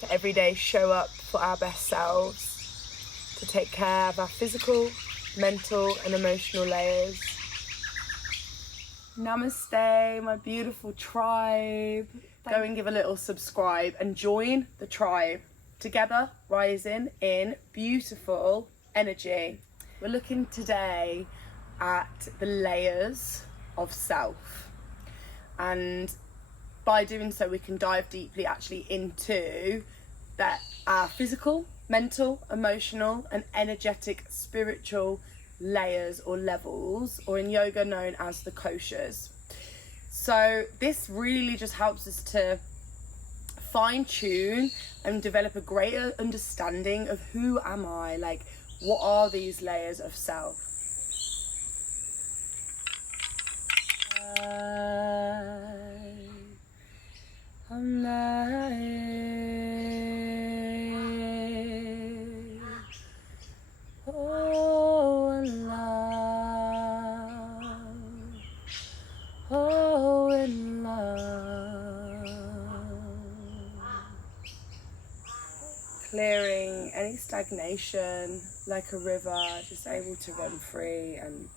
to every day show up for our best selves, to take care of our physical, mental and emotional layers. Namaste, my beautiful tribe. Go and give a little subscribe and join the tribe. Together, rising in beautiful energy. We're looking today at the layers of self, and by doing so we can dive deeply actually into that our physical, mental, emotional and energetic spiritual layers or levels, or in yoga known as the koshas. So this really just helps us to fine-tune and develop a greater understanding of who am I, like what are these layers of self. Clearing any stagnation like a river, just able to run free and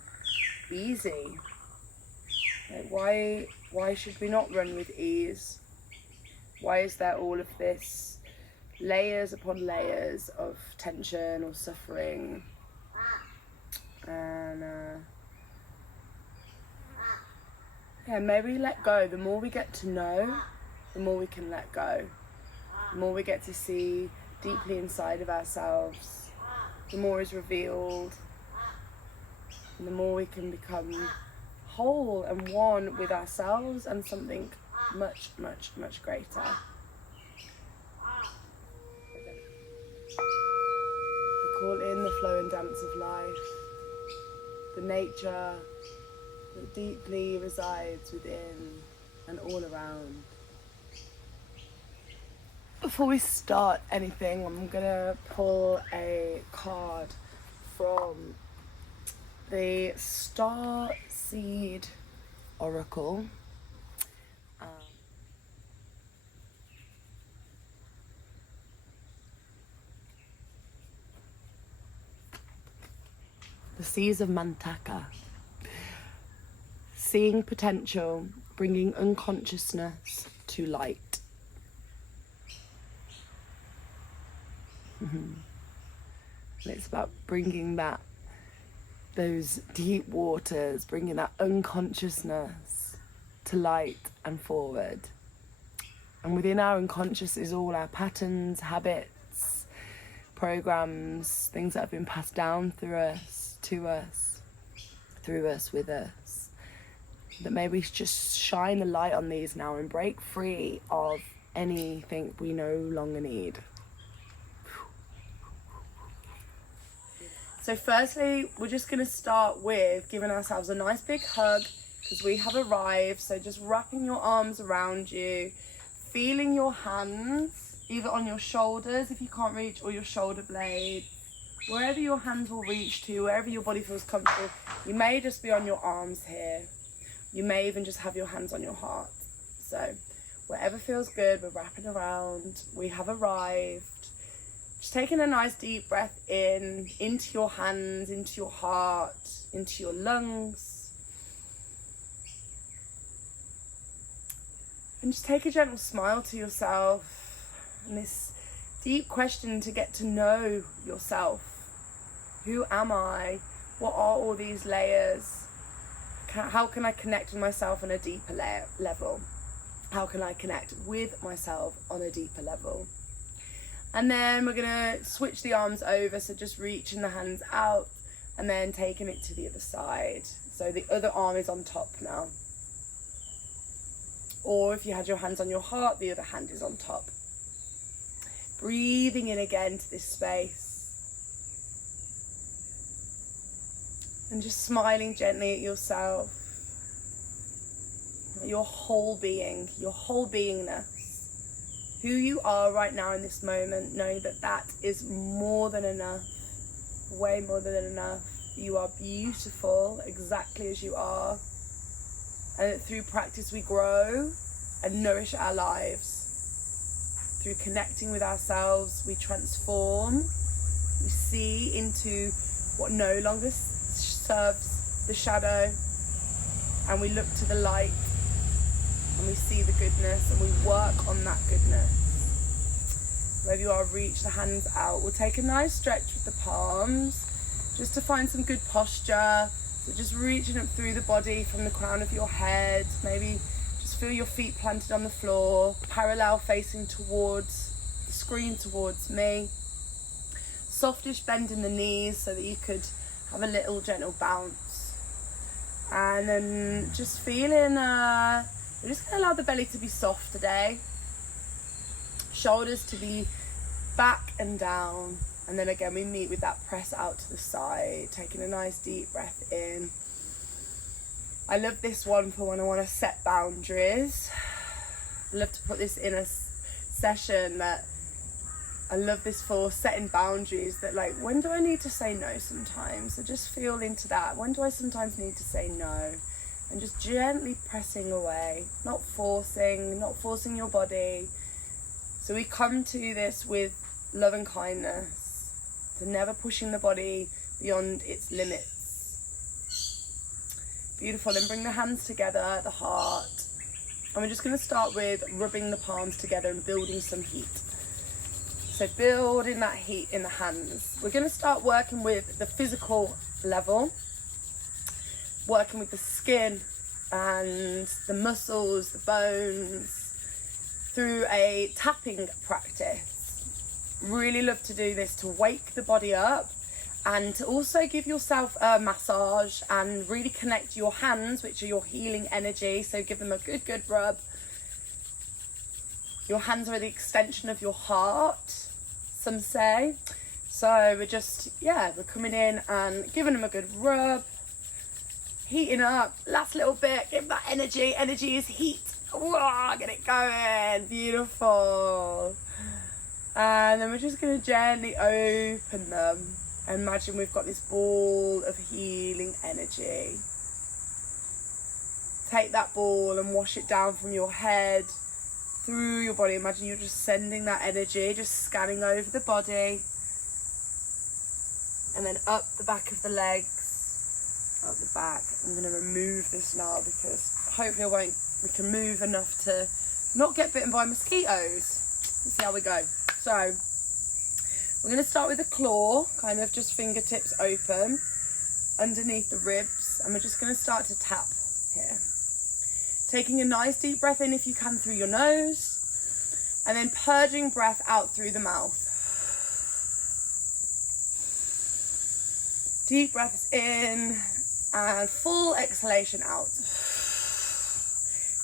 easy. Like why should we not run with ease? Why is there all of this layers upon layers of tension or suffering? And maybe let go. The more we get to know, the more we can let go. The more we get to see deeply inside of ourselves, the more is revealed, and the more we can become whole and one with ourselves and something much, much, much greater. We call in the flow and dance of life, the nature that deeply resides within and all around. Before we start anything, I'm gonna pull a card from the Star Seed Oracle. The Seas of Mantaka. Seeing potential, bringing unconsciousness to light. And it's about bringing those deep waters, bringing that unconsciousness to light and forward. And within our unconscious is all our patterns, habits, programs, things that have been passed down through us, to us, through us, with us. That maybe just shine the light on these now and break free of anything we no longer need. So firstly, we're just going to start with giving ourselves a nice big hug because we have arrived. So just wrapping your arms around you, feeling your hands either on your shoulders if you can't reach, or your shoulder blades, wherever your hands will reach to, wherever your body feels comfortable. You may just be on your arms here. You may even just have your hands on your heart. So whatever feels good, we're wrapping around. We have arrived. Just taking a nice deep breath in, into your hands, into your heart, into your lungs. And just take a gentle smile to yourself. And this deep question to get to know yourself. Who am I? What are all these layers? How can I connect with myself on a deeper level? How can I connect with myself on a deeper level? And then we're gonna switch the arms over, so just reaching the hands out and then taking it to the other side. So the other arm is on top now. Or if you had your hands on your heart, the other hand is on top. Breathing in again to this space. And just smiling gently at yourself. Your whole being, your whole beingness. Who you are right now in this moment, knowing that that is more than enough, way more than enough. You are beautiful exactly as you are, and that through practice we grow and nourish our lives. through connecting with ourselves, we transform, we see into what no longer serves the shadow, and we look to the light, and we see the goodness, and we work on that goodness. Wherever you are, reach the hands out. We'll take a nice stretch with the palms, just to find some good posture. So just reaching up through the body from the crown of your head. Maybe just feel your feet planted on the floor, parallel facing towards the screen, towards me. Softish bend in the knees so that you could have a little gentle bounce. And then just feeling, we're just going to allow the belly to be soft today. Shoulders to be back and down. And then again, we meet with that press out to the side, taking a nice deep breath in. I love this one for when I want to set boundaries. I love to put this in a session that I love this for setting boundaries, that like, when do I need to say no sometimes? So just feel into that. When do I sometimes need to say no? And just gently pressing away, not forcing your body. So we come to this with love and kindness. So never pushing the body beyond its limits. Beautiful. And bring the hands together at the heart. And we're just going to start with rubbing the palms together and building some heat. So building that heat in the hands. We're going to start working with the physical level. Working with the skin and the muscles, the bones, through a tapping practice. Really love to do this to wake the body up and to also give yourself a massage and really connect your hands, which are your healing energy. So give them a good rub. Your hands are the extension of your heart, some say. So we're just, we're coming in and giving them a good rub. Heating up, last little bit, give that energy. Energy is heat. Whoa, get it going, beautiful. And then we're just going to gently open them. Imagine we've got this ball of healing energy. Take that ball and wash it down from your head, through your body. Imagine you're just sending that energy, just scanning over the body. And then up the back of the legs, up the back. I'm going to remove this now because hopefully we can move enough to not get bitten by mosquitoes. Let's see how we go. So we're going to start with a claw, kind of just fingertips open underneath the ribs, and we're just going to start to tap here. Taking a nice deep breath in if you can through your nose, and then purging breath out through the mouth. Deep breaths in and full exhalation out.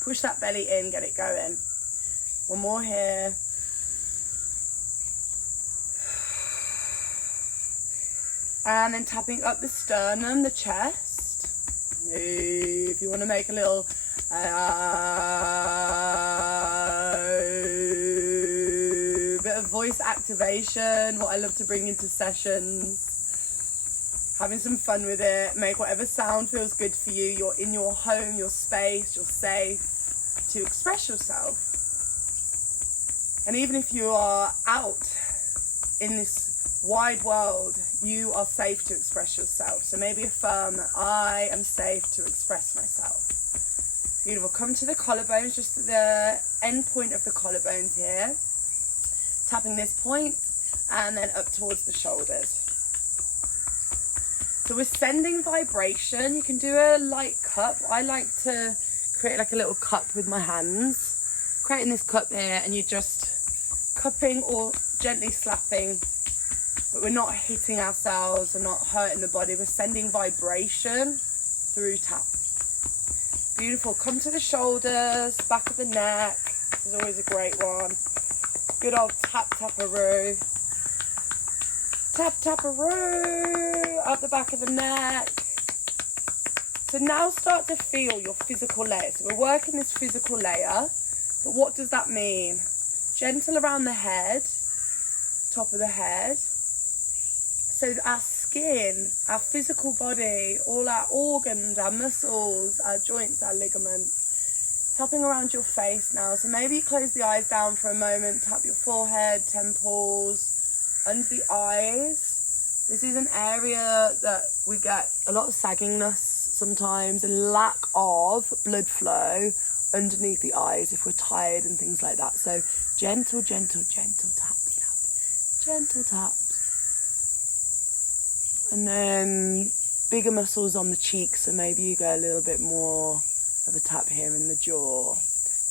Push that belly in, get it going. One more here. And then tapping up the sternum, the chest. If you want to make a little bit of voice activation, what I love to bring into sessions. Having some fun with it. Make whatever sound feels good for you. You're in your home, your space, you're safe to express yourself. And even if you are out in this wide world, you are safe to express yourself. So maybe affirm that I am safe to express myself. Beautiful. Come to the collarbones, just at the end point of the collarbones here. Tapping this point and then up towards the shoulders. So we're sending vibration. You can do a light cup. I like to create like a little cup with my hands. Creating this cup here, and you're just cupping or gently slapping. But we're not hitting ourselves, we're not hurting the body. We're sending vibration through tap. Beautiful. Come to the shoulders, back of the neck. This is always a great one. Good old tap-tap-a-roo. Tap-tap-a-roo. Up the back of the neck. So now start to feel your physical layer. So we're working this physical layer. But what does that mean? Gentle around the head, top of the head. So our skin, our physical body, all our organs, our muscles, our joints, our ligaments, Tapping around your face now. So maybe close the eyes down for a moment, tap your forehead, temples, under the eyes. This is an area that we get a lot of saggingness sometimes and lack of blood flow underneath the eyes if we're tired and things like that. So gentle, gentle, gentle taps now. Gentle taps. And then bigger muscles on the cheeks, so maybe you go a little bit more of a tap here in the jaw.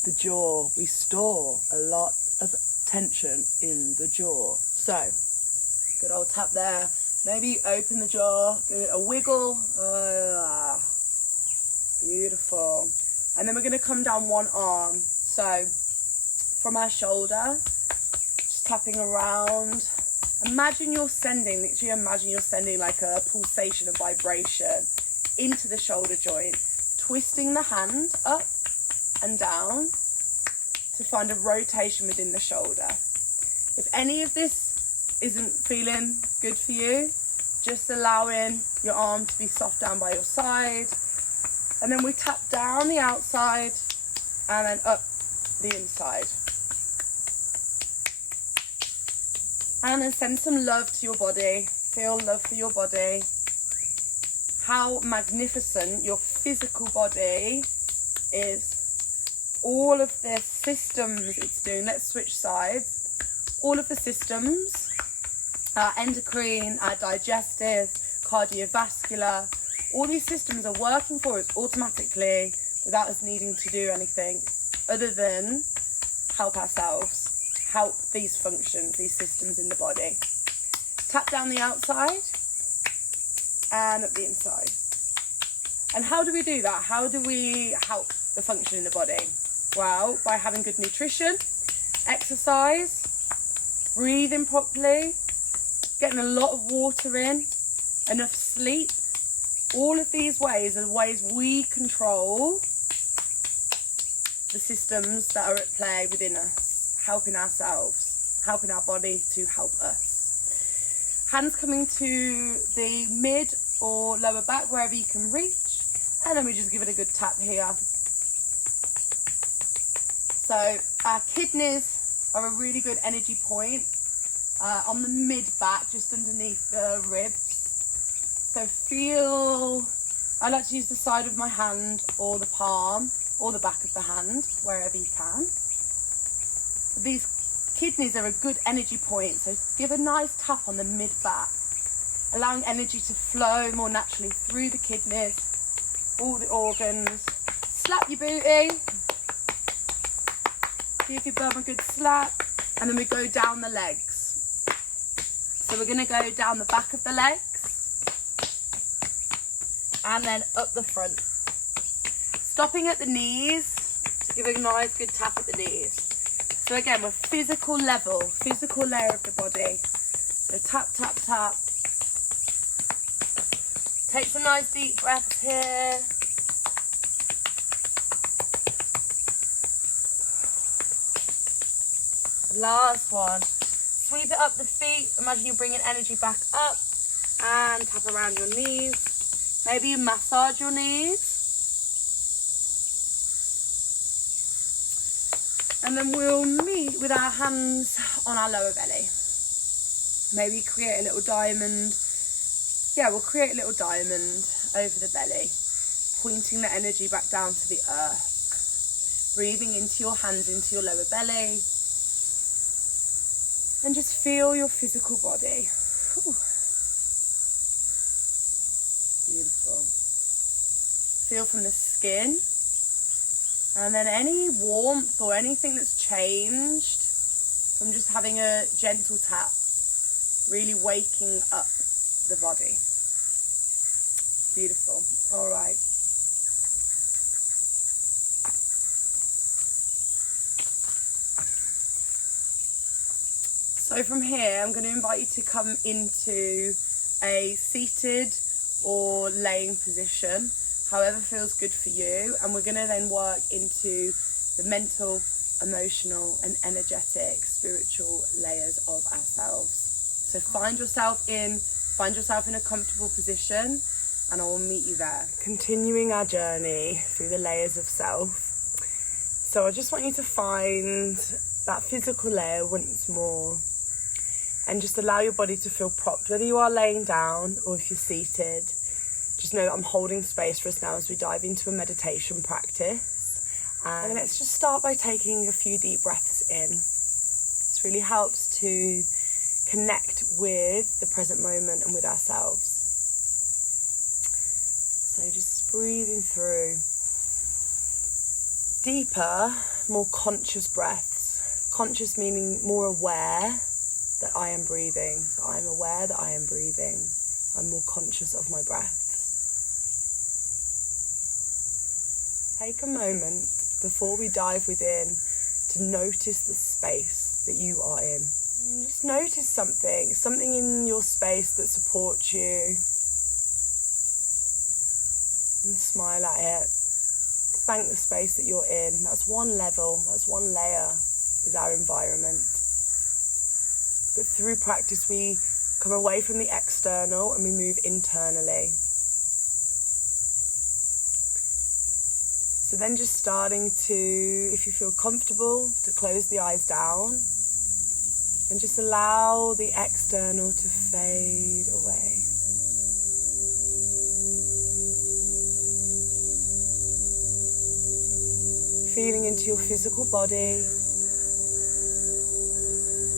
The jaw, we store a lot of tension in the jaw. So, good old tap there. Maybe open the jaw, give it a wiggle. Beautiful. And then we're going to come down one arm. So, from our shoulder, just tapping around. Imagine you're sending, literally imagine you're sending like a pulsation of vibration into the shoulder joint, twisting the hand up and down to find a rotation within the shoulder. If any of this isn't feeling good for you, just allowing your arm to be soft down by your side. And then we tap down the outside and then up the inside. And then send some love to your body. Feel love for your body. How magnificent your physical body is. All of the systems it's doing. Let's switch sides. All of the systems, our endocrine, our digestive, cardiovascular, all these systems are working for us automatically without us needing to do anything other than help ourselves. Help these functions, these systems in the body. Tap down the outside and up the inside. And how do we do that? How do we help the function in the body? Well, by having good nutrition, exercise, breathing properly, getting a lot of water in, enough sleep. All of these ways are ways we control the systems that are at play within us. Helping ourselves, helping our body to help us. Hands coming to the mid or lower back, wherever you can reach. And then we just give it a good tap here. So our kidneys are a really good energy point on the mid back, just underneath the ribs. So feel, I like to use the side of my hand or the palm or the back of the hand, wherever you can. These kidneys are a good energy point, so give a nice tap on the mid-back, allowing energy to flow more naturally through the kidneys, all the organs. Slap your booty, give your bum a good slap, and then we go down the legs. So we're going to go down the back of the legs, and then up the front. Stopping at the knees, to give a nice good tap at the knees. So again, we're physical level, physical layer of the body. So tap, tap, tap. Take some nice deep breaths here. Last one. Sweep it up the feet. Imagine you're bringing energy back up and tap around your knees. Maybe you massage your knees. And then we'll meet with our hands on our lower belly. Maybe create a little diamond. Yeah, we'll create a little diamond over the belly, pointing the energy back down to the earth. Breathing into your hands, into your lower belly. And just feel your physical body. Whew. Beautiful. Feel from the skin. And then any warmth or anything that's changed from just having a gentle tap, really waking up the body. Beautiful. All right. So from here, I'm going to invite you to come into a seated or laying position, however feels good for you, and we're going to then work into the mental, emotional and energetic spiritual layers of ourselves. So find yourself in a comfortable position and I will meet you there, continuing our journey through the layers of self. So I just want you to find that physical layer once more, and just allow your body to feel propped, whether you are laying down or if you're seated. Just know that I'm holding space for us now as we dive into a meditation practice. And let's just start by taking a few deep breaths in. This really helps to connect with the present moment and with ourselves. So just breathing through. Deeper, more conscious breaths. Conscious meaning more aware that I am breathing. So I'm aware that I am breathing. I'm more conscious of my breaths. Take a moment before we dive within to notice the space that you are in. And just notice something in your space that supports you. And smile at it. Thank the space that you're in. That's one level, that's one layer, is our environment. But through practice we come away from the external and we move internally. So then just starting to, if you feel comfortable, to close the eyes down and just allow the external to fade away. Feeling into your physical body,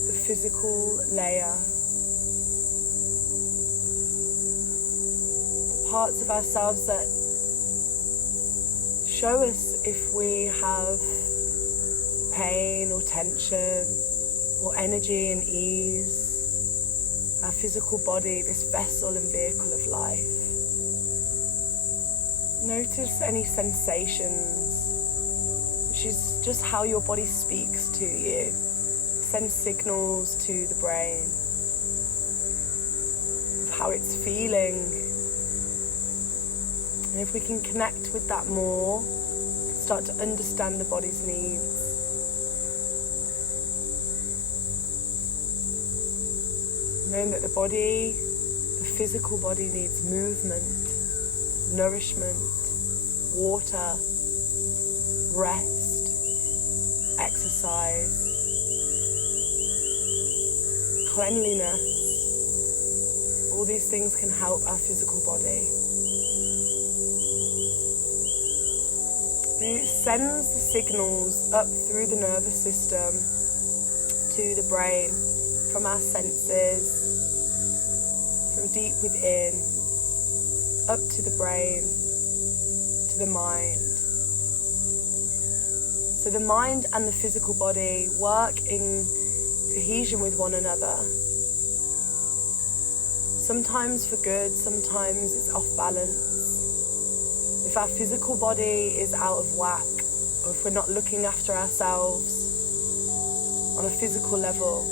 the physical layer, the parts of ourselves that show us if we have pain or tension or energy and ease. Our physical body, this vessel and vehicle of life. Notice any sensations, which is just how your body speaks to you. Sends signals to the brain of how it's feeling. And if we can connect with that more, start to understand the body's needs. Knowing that the body, the physical body, needs movement, nourishment, water, rest, exercise, cleanliness. All these things can help our physical body. And it sends the signals up through the nervous system to the brain, from our senses, from deep within, up to the brain, to the mind. So the mind and the physical body work in cohesion with one another. Sometimes for good, sometimes it's off balance. If our physical body is out of whack, or if we're not looking after ourselves on a physical level,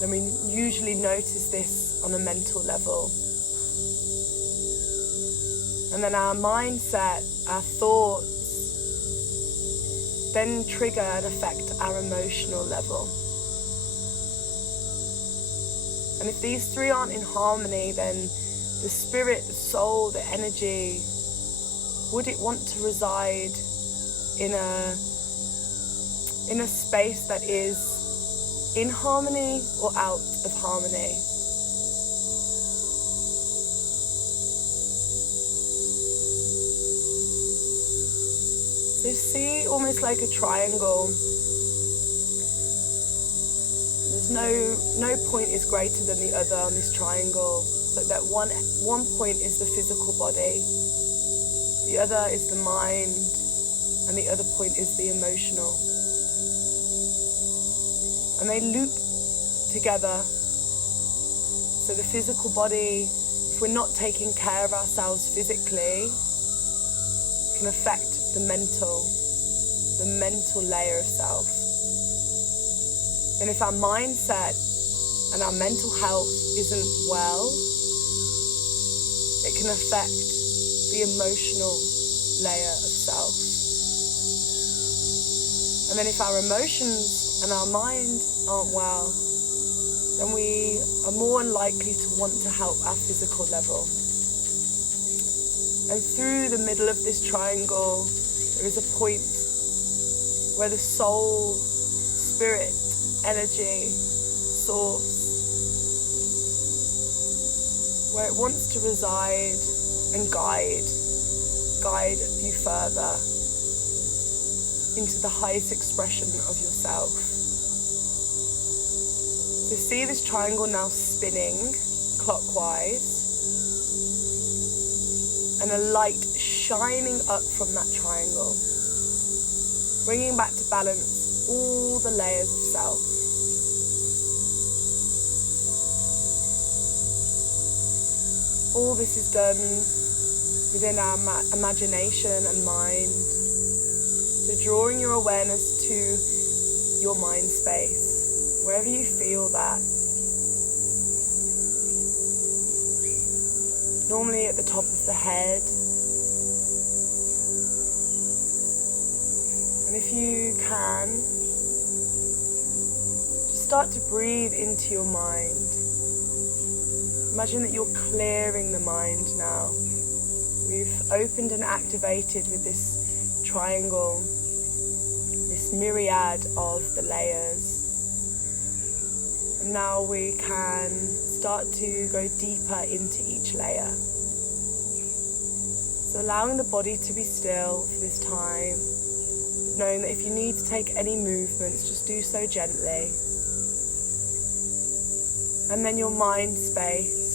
then we usually notice this on a mental level. And then our mindset, our thoughts, then trigger and affect our emotional level. And if these three aren't in harmony, then the spirit, the soul, the energy, would it want to reside in a space that is in harmony or out of harmony? So see almost like a triangle. There's no point is greater than the other on this triangle. But that one point is the physical body, the other is the mind, and the other point is the emotional. And they loop together. So the physical body, if we're not taking care of ourselves physically, can affect the mental layer of self. And if our mindset and our mental health isn't well, it can affect the emotional layer of self. And then if our emotions and our mind aren't well, then we are more unlikely to want to help our physical level. And through the middle of this triangle, there is a point where the soul, spirit, energy, source, where it wants to reside and guide you further into the highest expression of yourself. So see this triangle now spinning clockwise, and a light shining up from that triangle, bringing back to balance all the layers of self. All this is done within our imagination and mind. So drawing your awareness to your mind space, wherever you feel that. Normally at the top of the head. And if you can, just start to breathe into your mind. Imagine that you're clearing the mind now. We've opened and activated with this triangle, this myriad of the layers. And now we can start to go deeper into each layer. So allowing the body to be still for this time, knowing that if you need to take any movements, just do so gently. And then your mind space.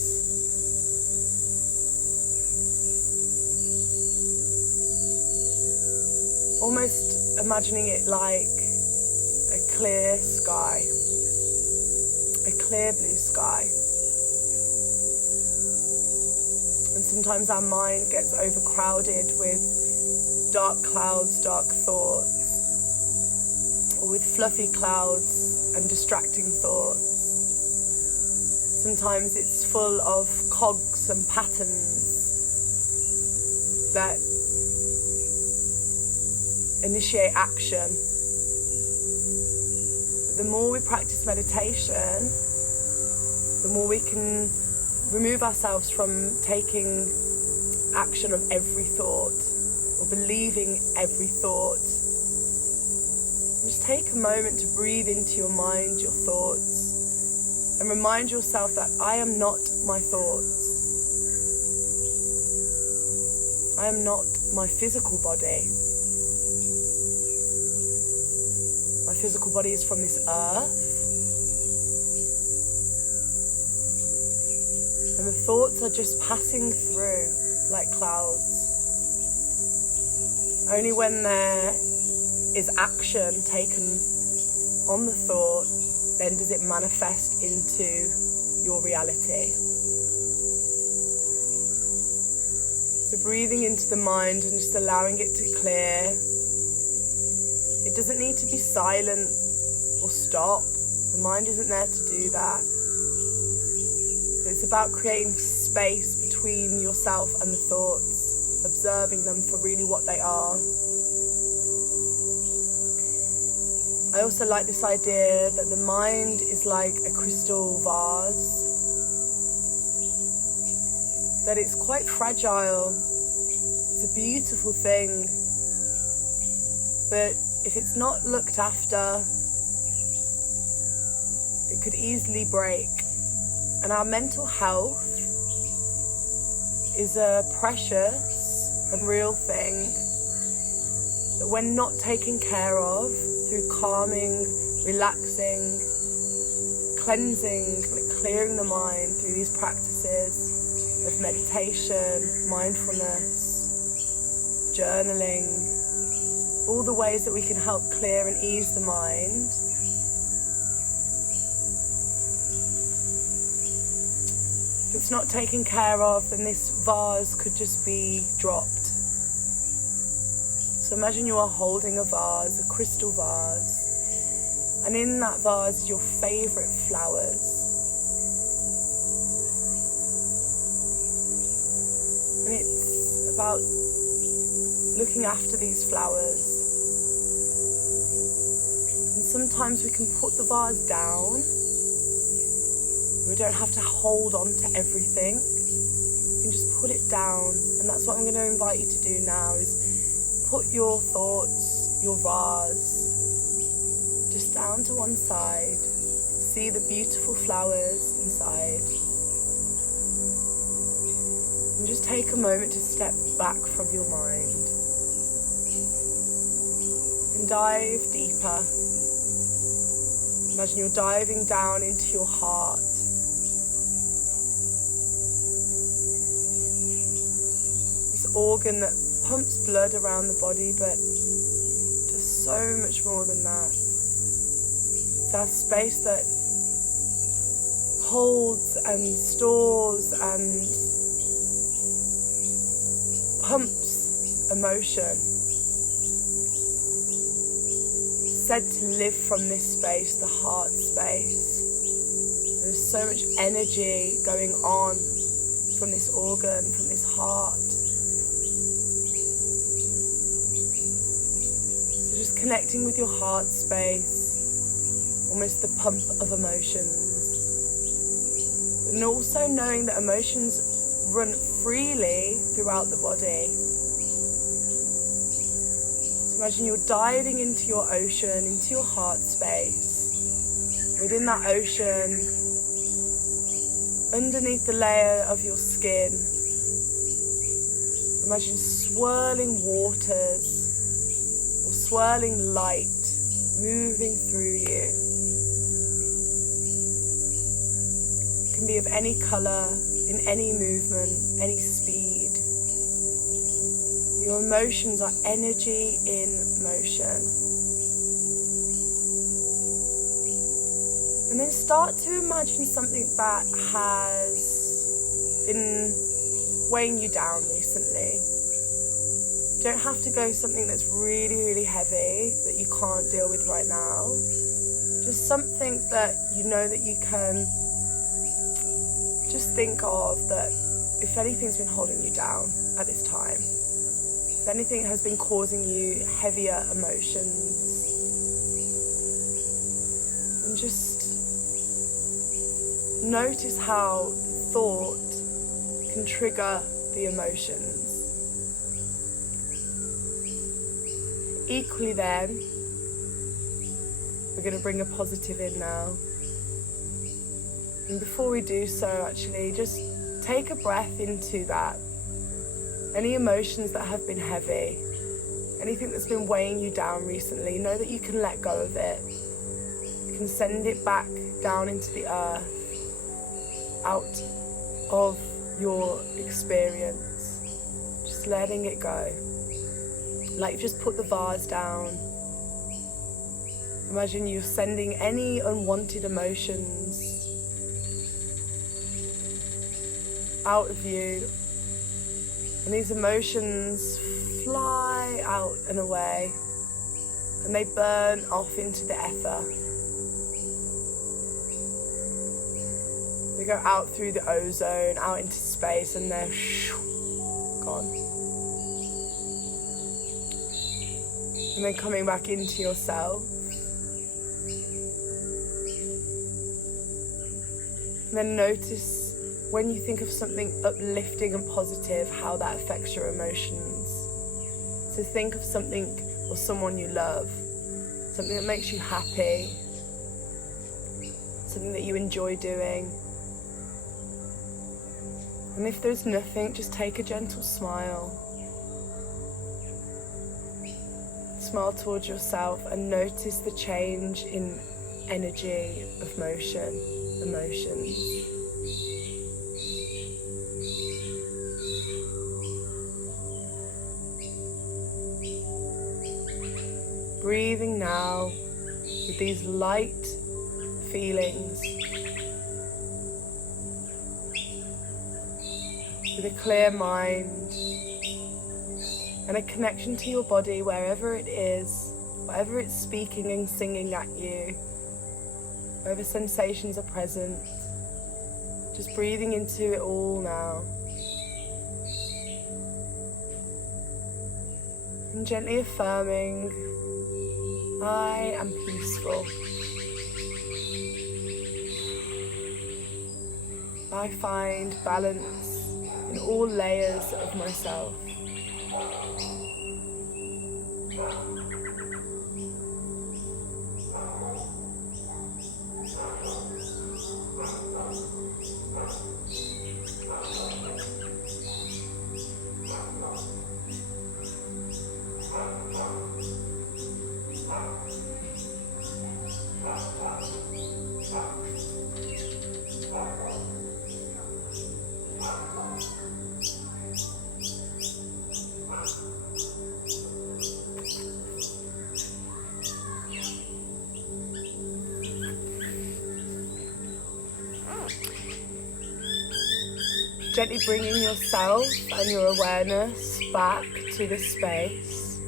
Almost imagining it like a clear sky, a clear blue sky. And sometimes our mind gets overcrowded with dark clouds, dark thoughts, or with fluffy clouds and distracting thoughts. Sometimes it's full of cogs and patterns that initiate action. But the more we practice meditation, the more we can remove ourselves from taking action on every thought or believing every thought. Just take a moment to breathe into your mind, your thoughts, and remind yourself that I am not my thoughts. I am not my physical body. My physical body is from this earth. And the thoughts are just passing through like clouds. Only when there is action taken on the thought, then does it manifest into your reality. So breathing into the mind and just allowing it to clear. It doesn't need to be silent or stop. The mind isn't there to do that. It's about creating space between yourself and the thoughts, observing them for really what they are. I also like this idea that the mind is like a crystal vase, that it's quite fragile. It's a beautiful thing, but if it's not looked after, it could easily break. And our mental health is a precious and real thing that when not taken care of through calming, relaxing, cleansing, clearing the mind through these practices of meditation, mindfulness, journaling, all the ways that we can help clear and ease the mind. If it's not taken care of, then this vase could just be dropped. So imagine you are holding a vase, a crystal vase, and in that vase is your favorite flowers. And it's about looking after these flowers. And sometimes we can put the vase down. We don't have to hold on to everything. You can just put it down. And that's what I'm going to invite you to do now, is put your thoughts, your vase, down to one side. See the beautiful flowers inside. And just take a moment to step back from your mind and dive deeper. Imagine you're diving down into your heart. This organ that pumps blood around the body, but does so much more than that. It's that space that holds and stores and pumps emotion. Said to live from this space, the heart space. There's so much energy going on from this organ, from this heart. So just connecting with your heart space, almost the pump of emotions. And also knowing that emotions run freely throughout the body. Imagine you're diving into your ocean, into your heart space. Within that ocean, underneath the layer of your skin, imagine swirling waters or swirling light moving through you. It can be of any color, in any movement, any speed. Your emotions are energy in motion. And then start to imagine something that has been weighing you down recently. You don't have to go something that's really, really heavy that you can't deal with right now. Just something that you know that you can just think of, that if anything's been holding you down at this time, if anything has been causing you heavier emotions, and just notice how thought can trigger the emotions. Equally then, we're going to bring a positive in now. And before we do so, actually, just take a breath into that. Any emotions that have been heavy, anything that's been weighing you down recently, know that you can let go of it. You can send it back down into the earth, out of your experience. Just letting it go. Like you've just put the vase down. Imagine you're sending any unwanted emotions out of you, and these emotions fly out and away, and they burn off into the ether. They go out through the ozone, out into space, and they're gone. And then coming back into yourself. And then notice when you think of something uplifting and positive, how that affects your emotions. So think of something or someone you love, something that makes you happy, something that you enjoy doing. And if there's nothing, just take a gentle smile. Smile towards yourself and notice the change in energy of motion, emotions. Breathing now with these light feelings, with a clear mind and a connection to your body wherever it is, wherever it's speaking and singing at you, wherever sensations are present. Just breathing into it all now. And gently affirming, I am peaceful. I find balance in all layers of myself. Gently bringing yourself and your awareness back to this space.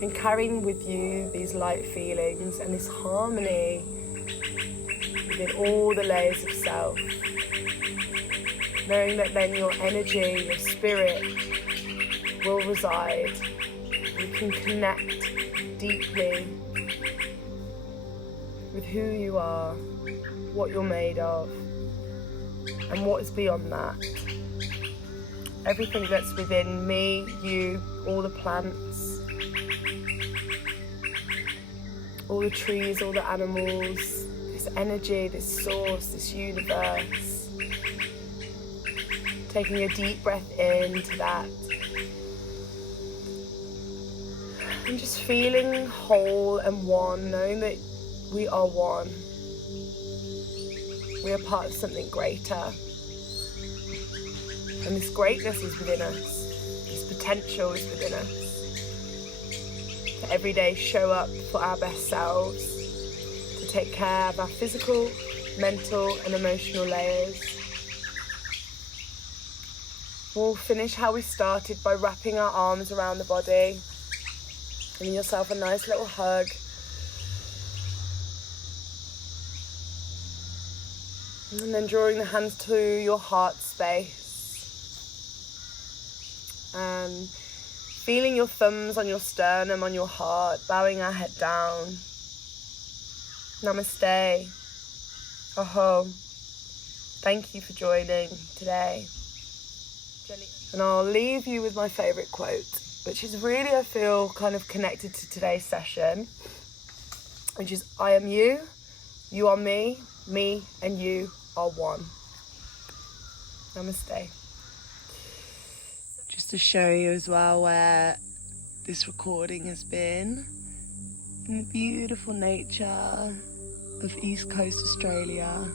And carrying with you these light feelings and this harmony within all the layers of self. Knowing that then your energy, your spirit will reside. You can connect deeply with who you are, what you're made of, and what is beyond that. Everything that's within me, you, all the plants, all the trees, all the animals, this energy, this source, this universe. Taking a deep breath into that. And just feeling whole and one, knowing that we are one. We are part of something greater. And this greatness is within us. This potential is within us. To every day show up for our best selves. To take care of our physical, mental and emotional layers. We'll finish how we started by wrapping our arms around the body. Giving yourself a nice little hug. And then drawing the hands to your heart space. And feeling your thumbs on your sternum, on your heart, bowing our head down. Namaste. Aho. Thank you for joining today. And I'll leave you with my favourite quote, which is really, I feel, kind of connected to today's session, which is, I am you are me and you are one. Namaste. Just to show you as well where this recording has been, in the beautiful nature of East Coast Australia.